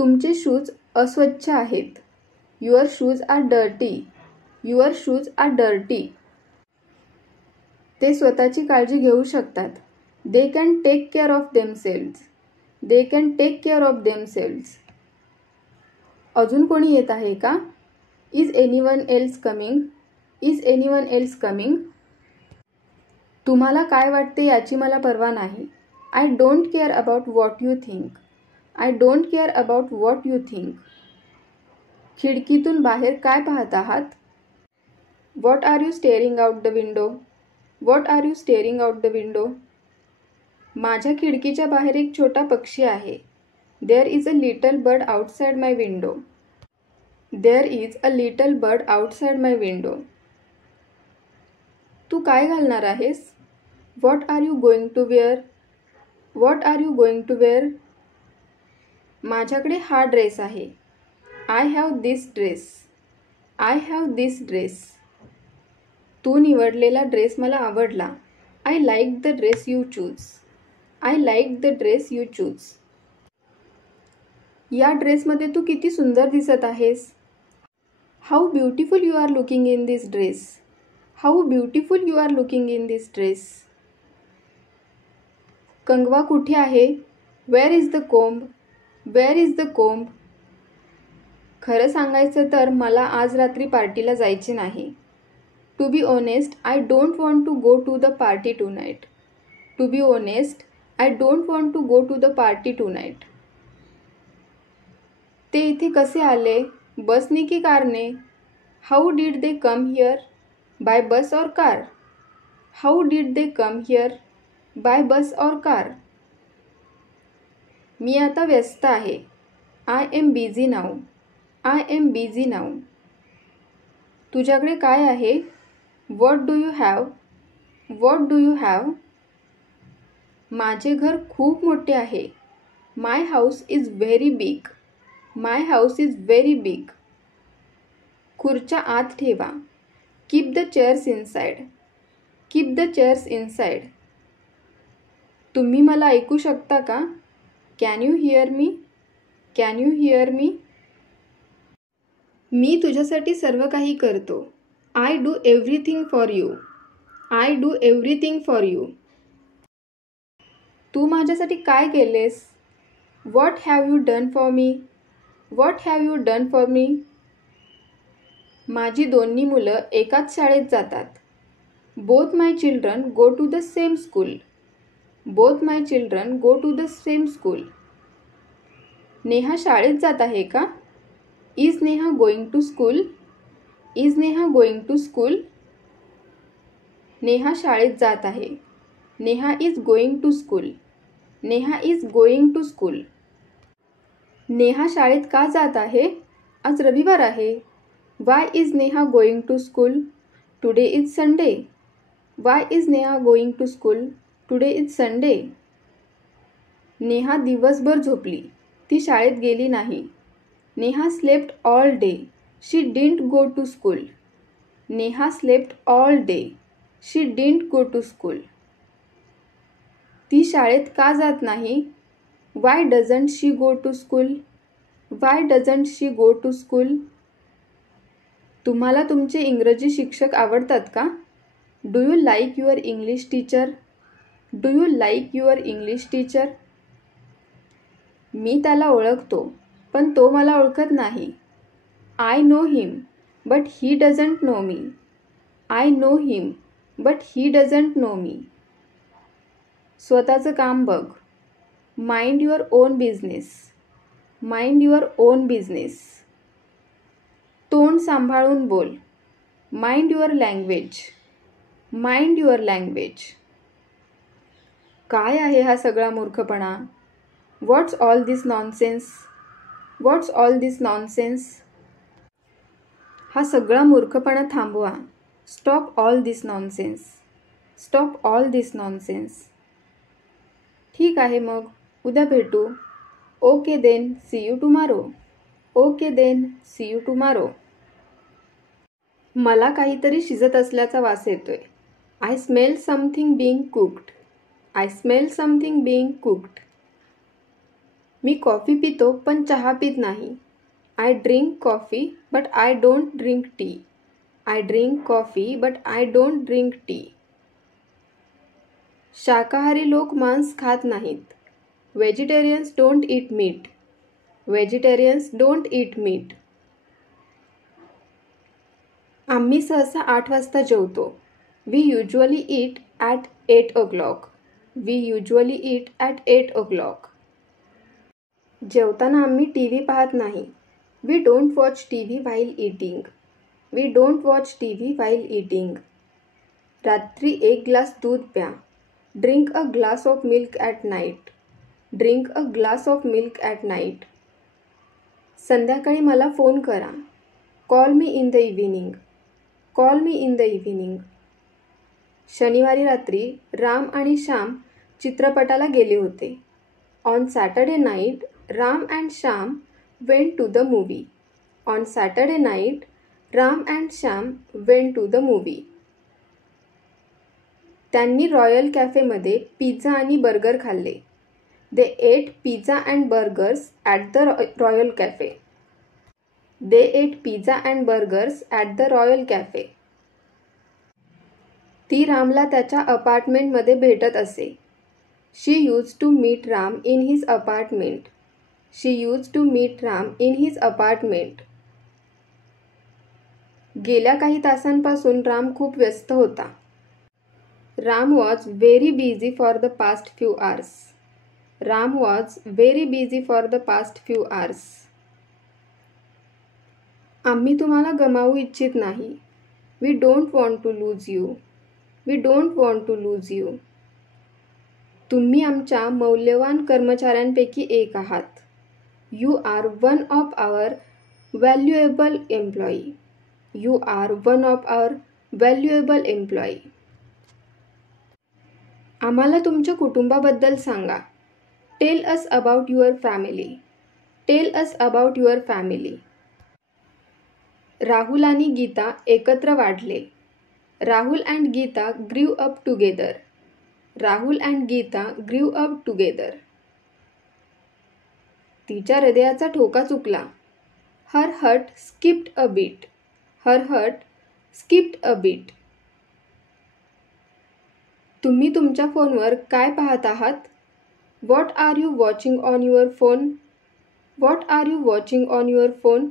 तुमचे शूज अस्वच्छ आहेत. Your shoes are dirty. Your shoes are dirty. ते स्वतःची काळजी घेऊ शकतात. They can take care of themselves. They can take care of themselves. अजून कोणी येत आहे का? Is anyone else coming? Is anyone else coming? तुम्हाला काय वाटते याची मला पर्वा नाही. I don't care about what you think. I don't care about what you think. खिडकीतून बाहेर काय पाहत आहात? What are you staring out the window? What are you staring out the window? माझ्या खिडकीच्या बाहेर एक छोटा पक्षी आहे. There is a little bird outside my window. There is a little bird outside my window. तू काय घालणार आहेस? What are you going to wear? What are you going to wear? माझ्याकडे हा ड्रेस आहे. I have this dress. I have this dress. तू निवडलेला dress मला आवडला. I like the dress you choose. I like the dress you choose. या ड्रेसमध्ये तू किती सुंदर दिसत आहेस. How beautiful you are looking in this dress. How beautiful you are looking in this dress. कंगवा कुठे आहे? Where is the comb? Where is the comb? खरं सांगायचं तर मला आज रात्री पार्टीला जायचे नाही. To be honest I don't want to go to the party tonight. To be honest I don't want to go to the party tonight. ते इथे कसे आले? बसने की कारने? How did they come here? By bus or car? How did they come here? By bus or car? मी आता व्यस्त आहे. I am busy now. I am busy now. तुझ्याकडे काय आहे? What do you have? What do you have? माझे घर खूप मोठे आहे. My house is very big. My house is very big. खुर्च्या आत ठेवा. Keep the chairs inside. Keep the chairs inside. तुम्ही मला ऐकू शकता का? Can you hear me? Can you hear me? मी तुझ्यासाठी सर्व काही करतो. I do everything for you. I do everything for you. तू माझ्यासाठी काय केलेस? What have you done for me? What have you done for me? माझी दोन्ही मुलं एकाच शाळेत जातात. Both my children go to the same school. Both my children go to the same school. Neha शाळेत जात आहे का? Is Neha going to school? Is Neha going to school? Neha शाळेत जात आहे. Neha is going to school. Neha is going to school. Neha शाळेत का जात आहे? आज रविवार आहे. Why is Neha going to school? Today is Sunday. Why is Neha going to school? Today is Sunday. Neha दिवसभर झोपली. ती शाळेत गेली नाही. Neha slept all day. She didn't go to school. Neha slept all day. She didn't go to school. ती शाळेत का जात नाही? Why doesn't she go to school? Why doesn't she go to school? तुम्हाला तुमचे इंग्रजी शिक्षक आवडतात का? Do you like your English teacher? Do you like your English teacher? मी त्याला ओळखतो, पण तो मला ओळखत नाही. I know him, but he doesn't know me. I know him, but he doesn't know me. स्वतःचं काम बघ. Mind your own business. Mind your own business. तोंड सांभाळून बोल. Mind your language. Mind your language. काय आहे हा सगळा मूर्खपणा? What's all this nonsense? What's all this nonsense? हा सगळा मूर्खपणा थांबवा. Stop all this nonsense. Stop all this nonsense. ठीक आहे मग, उद्या भेटू. Okay then, see you tomorrow. Okay then, see you tomorrow. मला काहीतरी शिजत असल्याचा वास येतोय. I smell something being cooked. I smell something being cooked. मी कॉफी पितो पण चहा पित नाही. I drink coffee but I don't drink tea. I drink coffee but I don't drink tea. शाकाहारी लोक मांस खात नाहीत. Vegetarians don't eat meat. Vegetarians don't eat meet. आम्ही सहसा 8 वाजता जेवतो. We usually eat at 8 o'clock. We usually eat at 8 o'clock. जेवताना आम्ही टी व्ही पाहत नाही. We don't watch T V while eating. We don't watch T V while eating. रात्री 1 glass दूध प्या. Drink a glass of milk at night. Drink a glass of milk at night. संध्याकाळी मला phone करा. Call me in the evening. Call me in the evening. शनिवारी रात्री राम आणि श्याम चित्रपटाला गेले होते. On Saturday night Ram and Shyam went to the movie. On Saturday night Ram and Shyam went to the movie. त्यांनी रॉयल कॅफेमध्ये पिझ्झा आणि बर्गर खाल्ले. They ate pizza and burgers at the Royal Cafe. They ate pizza and burgers at the Royal Cafe. ती रामला त्याच्या अपार्टमेंटमध्ये भेटत असे. She use to meet Ram in his apartment. She use to meet Ram in his apartment. गेल्या काही तासांपासून राम खूप व्यस्त होता. Ram was very busy for the past few hours. Ram was very busy for the past few hours. आम्ही तुम्हाला गमावू इच्छित नाही. We don't want to lose you. We don't want to lose you. तुम्ही आमच्या मौल्यवान कर्मचाऱ्यांपैकी एक आहात. You are one of our valuable employee. You are one of our valuable employee. आम्हाला तुमच्या कुटुंबाबद्दल सांगा. Tell us about your family. Tell us about your family. Rahul आणि गीता एकत्र वाढले. Rahul and Geeta grew up together. Rahul and Geeta grew up together. तिच्या हृदयाचा ठोका चुकला. Her heart skipped a beat. Her heart skipped a beat. तुम्ही तुमच्या फोनवर काय पाहत आहात? What are you watching on your phone? What are you watching on your phone?